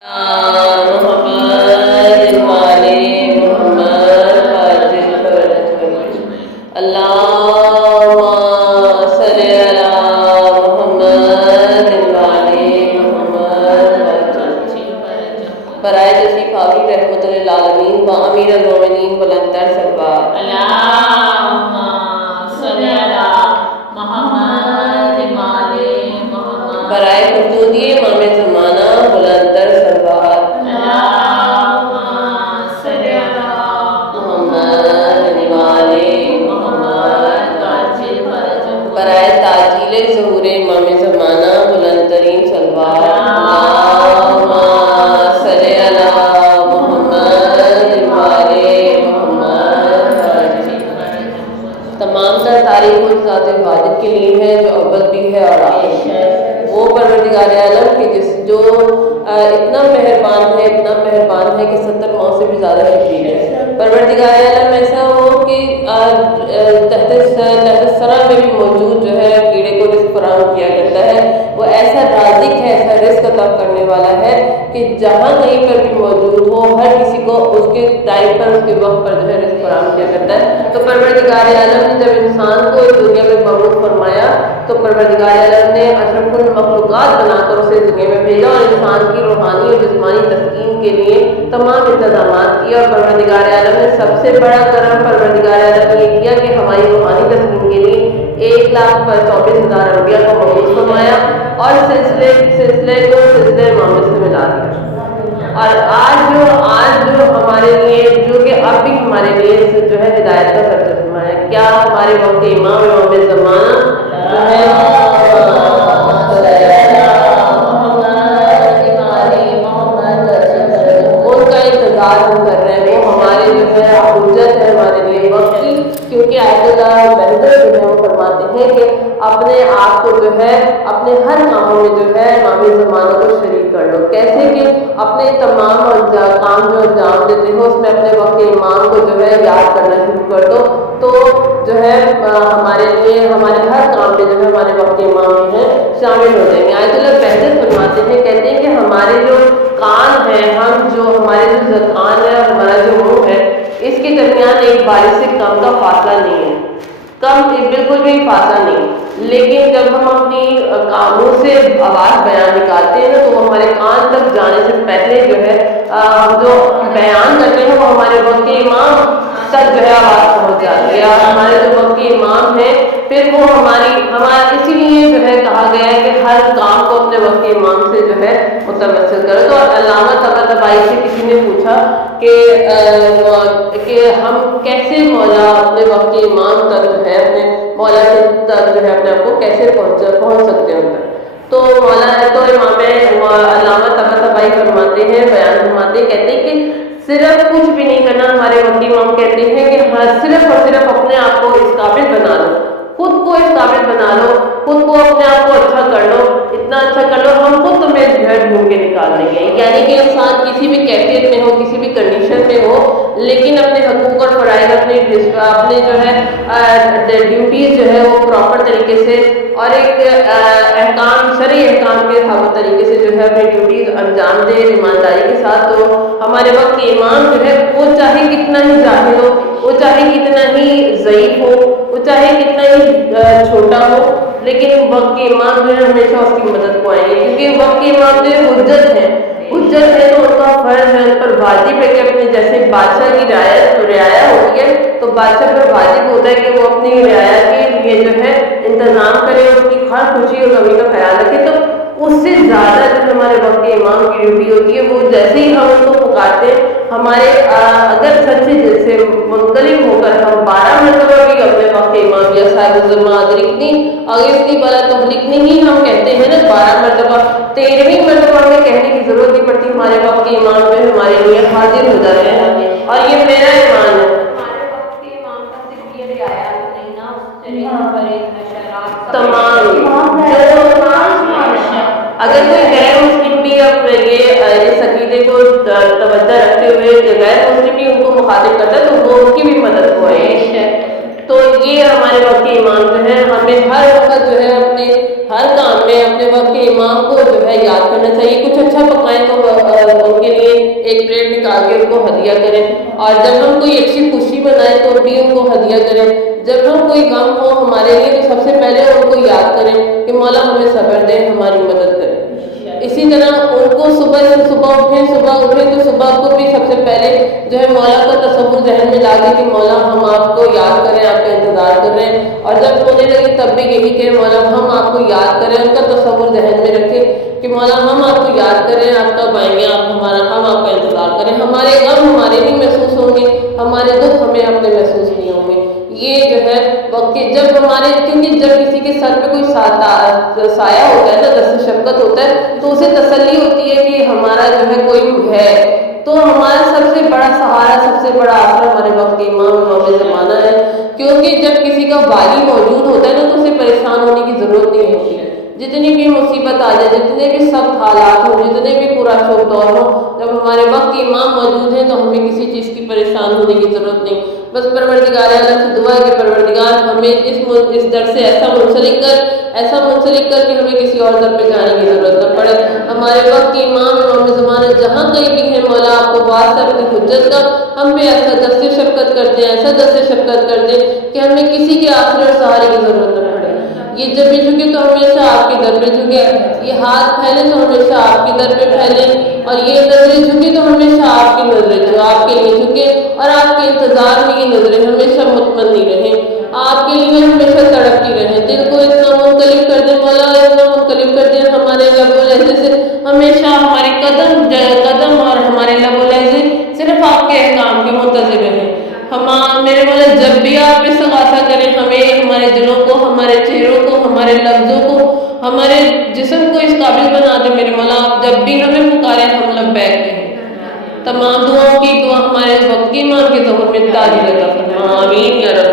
برائے تشریف آوری رحمت للعالمین و امیر المومنین بلندر سرکار اللہم صلی علی محمد محمد برائے خردودی امام زمانہ بلندر سرکار اللہم صلی علی محمد محمد عاجل فرج برائے تاجیل ظہور امام زمانہ بلندرین سلوار اللہم صلی علی محمد محمد تمام تر تعریف اس ذات واجد کے لیے ہے جو اول بھی ہے اور آخر ہے، وہ پروردگار عالم کے جو اتنا مہربان ہے کہ 70 ماؤں سے بھی زیادہ شفیع ہے۔ پروردگار عالم ایسا ہو کہ تحت سرا میں بھی موجود جو ہے کیڑے کو رزق فراہم کیا کرتا ہے، وہ ایسا رازق ہے، ایسا رزق عطا کرنے والا ہے کہ جہاں کہیں پر بھی موجود ہو ہر کسی کو اس کے ٹائم پر اس کے وقت پر جو ہے رزق فراہم کیا کرتا ہے۔ تو پروردگار عالم نے جب انسان کو اس دنیا میں مبعوث فرمایا تو پروردگار عالم نے اشرف المخلوقات بنا کر اسے دنیا میں بھیجا اور انسان کی روحانی اور جسمانی تسکین کے لیے تمام انتظامات کیا، اور پروردگار عالم نے سب سے بڑا کرم پروردگار عالم نے یہ کیا کہ ہماری روحانی تسکین کے لیے 1,24,000 انبیاء کو مبعوث فرمایا اور سلسلے کو سلسلے محمد سے ملا دیا۔ اور آج جو ہمارے لیے جو کہ اب بھی ہمارے لیے جو ہے ہدایت کا سرچشمہ ہے، کیا ہمارے وقت امام زمانہ جو ہے ان کا انتظار ہم کر رہے ہیں، وہ ہمارے جو ہے حجت ہے ہمارے لیے وقت کی، کیونکہ آیت اللہ بہتر جو ہے وہ فرماتے ہیں کہ اپنے آپ کو جو ہے اپنے ہر کاموں میں جو ہے امام زمانہ کو شریک کر لو، کیسے کہ اپنے تمام کام جو انجام دیتے ہو اس میں اپنے وقت امام کو جو ہے یاد کرنا شروع کر دو، تو جو ہے ہمارے لیے ہمارے ہر کام میں جو ہے ہمارے وقت امام ہے شامل ہو جائیں گے۔ آیت اللہ بہتر فرماتے ہیں، کہتے ہیں کہ ہمارے جو کان ہے، ہمارے جو زبان ہے اور ہمارا جو منہ ہے، اس کے درمیان ایک بارش سے کم کا فاصلہ نہیں ہے، بالکل بھی فاصلہ نہیں، لیکن جب ہم اپنی کاموں سے آواز بیان نکالتے ہیں نا تو وہ ہمارے کان تک جانے سے پہلے جو ہے ہم جو بیان کرتے ہیں وہ ہمارے وقت امام تک جو ہے آواز پہنچ جاتی ہے، اور ہمارے جو وقت امام ہے پھر وہ ہمارا اسی لیے جو ہے کہا گیا ہے کہ ہر کام کو اپنے وقت امام سے جو ہے متوسل کرو۔ تو علامہ طباطبائی سے کسی نے پوچھا کہ ہم کیسے مولا اپنے وقت امام تک جو ہے اپنے مولا کے تک جو ہے اپنے آپ کو کیسے پہنچ سکتے ہیں ان تک، تو امام علامہ طباطبائی فرماتے ہیں، بیان فرماتے ہیں، کہتے ہیں کہ صرف کچھ بھی نہیں کرنا، ہمارے وقت امام کہتے ہیں کہ صرف اور صرف اپنے آپ کو اس قابل بنا لو، خود کو اس قابل بنا لو، خود کو اپنے آپ کو اچھا کر لو، اتنا اچھا کر لو ہم خود تمہیں جو ہے ڈھونڈ کے نکال دیں گے۔ یعنی کہ انسان کسی بھی کیفیت میں ہو، کسی بھی کنڈیشن میں ہو، لیکن اپنے حقوق اور فرائض اپنے جو ہے ڈیوٹیز جو ہے وہ پراپر طریقے سے اور ایک شرعی احکام کے طریقے سے جو ہے اپنی ڈیوٹیز انجام دے ایمانداری کے ساتھ، تو ہمارے وقت امام جو ہے وہ چاہے کتنا ہی جاہل ہو، وہ چاہے کتنا ہی ضعیف ہو، وہ چاہے کتنا ہی چھوٹا ہو، لیکن وقت کے امام جو ہے ہمیشہ اس کی مدد کو آئیں گے، کیونکہ وقت کے امام جو ہے حجت ہے تو ان کا فرض ہے، ان پر واجب ہے کہ اپنے جیسے بادشاہ کی رعایا ہوتی ہے تو بادشاہ پر واجب ہوتا ہے کہ وہ اپنی رعایا کے لیے جو ہے انتظام کرے، اس کی ہر خوشی اور غمی کا خیال رکھے، تو اس سے زیادہ جو ہمارے وقت امام کی ڈیوٹی ہوتی ہے، وہ جیسے ہی ہم ان کو پکارتے ہیں ہمارے اگر سچے دل سے منقلب ہو کر ہم 12 مرتبہ بھی اپنے وقت امام یا صاحب الزما ادرکنی اغثنی بلا تہلکنی ہی ہم کہتے ہیں نا 12 مرتبہ، 13ویں مرتبہ میں کہنے کی ضرورت نہیں پڑتی، ہمارے وقت کے امام جو ہے ہمارے لیے حاضر ہو جاتے ہیں، اور یہ میرا ایمان ہے۔ ہمارے وقت کے امام کا صرف یہ رعایات نہیں نا، تمام اگر کوئی غیر مسلم بھی اس عقیدے کو توجہ رکھتے ہوئے غیر مسلم بھی ان کو مخاطب کرتا ہے تو وہ ان کی بھی مدد کو ہے، تو یہ ہمارے وقت کے امام جو ہے ہمیں ہر وقت جو ہے اپنے ہر کام میں اپنے وقت کے امام کو جو ہے یاد کرنا چاہیے، کچھ اچھا پکائیں تو ایک پلیٹ نکال کے ان کو ہدیہ کریں، اور جب ہم کوئی اچھی خوشی منائیں تو بھی ان کو ہدیہ کریں، جب ہم کوئی غم ہو ہمارے لیے تو سب سے پہلے ان کو یاد کریں کہ مولا ہمیں صبر دے، ہماری مدد کرے۔ اسی طرح ان کو صبح اٹھیں تو صبح کو بھی سب سے پہلے جو ہے مولا کا تصور ذہن میں لا کے کہ مولا ہم آپ کو یاد کریں، آپ کا انتظار کر رہے ہیں، اور جب سونے لگے تب بھی یہی کہ مولا ہم آپ کو یاد کریں، ان کا تصور ذہن میں رکھیں کہ مولا ہم آپ کو یاد کریں، آپ کب آئیں گے، ہم آپ کا انتظار کریں، ہمارے غم ہمارے نہیں محسوس ہوں گے، ہمارے دکھ ہمیں اپنے محسوس نہیں ہوں گے۔ یہ جو ہے وقت جب ہمارے، کیونکہ جب کسی کے سر پہ کوئی سایہ ہوتا ہے نا، دست شفقت ہوتا ہے، تو اسے تسلی ہوتی ہے کہ ہمارا جو ہے کوئی ہے، تو ہمارا سب سے بڑا سہارا، سب سے بڑا آسرا ہمارے وقت کے امام زمانہ ہے، کیونکہ جب کسی کا والی موجود ہوتا ہے نا تو اسے پریشان ہونے کی ضرورت نہیں ہوتی ہے، جتنی بھی مصیبت آ جائے، جتنے بھی سخت حالات ہوں، جتنے بھی پورا شوق دور ہو، جب ہمارے وقت کے امام موجود ہیں تو ہمیں کسی چیز کی پریشان ہونے کی ضرورت نہیں۔ بس پروردگار عالم سے دعا ہے کہ پروردگار ہمیں اس در سے ایسا منسلک کر کہ ہمیں کسی اور در پہ جانے کی ضرورت نہ پڑے۔ ہمارے وقت کے امام زمانہ جہاں کہیں بھی ہیں مولا آپ کو بات سے اپنی حجت کا ہم پہ ایسا دست شفقت کرتے ہیں، ایسا دست شفقت کرتے ہیں کہ ہمیں کسی کے آسرے اور سہارے کی ضرورت نہ پڑے۔ یہ جب بھی جھکے تو ہمیشہ آپ کے در پہ جھکے، یہ ہاتھ پھیلے تو ہمیشہ آپ کے در پہ پھیلے، اور یہ نظریں جھکے تو ہمیشہ آپ کی نظریں جو آپ کے لیے جھکے، اور آپ کے انتظار میں یہ نظریں ہمیشہ مطمئن رہیں، آپ کے لیے ہمیشہ تڑپتی رہیں، دل کو اتنا منقلب کر دیں مولا، اتنا منقلب کر دیں ہمارے لب و لہجے سے، ہمیشہ ہمارے قدم اور ہمارے لب و لہجے صرف آپ کے احکام کے منتظر رہیں۔ میرے مولا جب بھی آپ استغاثہ کریں ہمیں، ہمارے دلوں کو، ہمارے چہروں کو، ہمارے لفظوں کو، ہمارے جسم کو اس قابل بنا دیں میرے مولا، آپ جب بھی ہمیں پکاریں ہم لبیک کہیں۔ تمام دعاؤں کی دعا ہمارے وقت کی امام کے ظہور میں تاج عطا فرما، آمین یا رب۔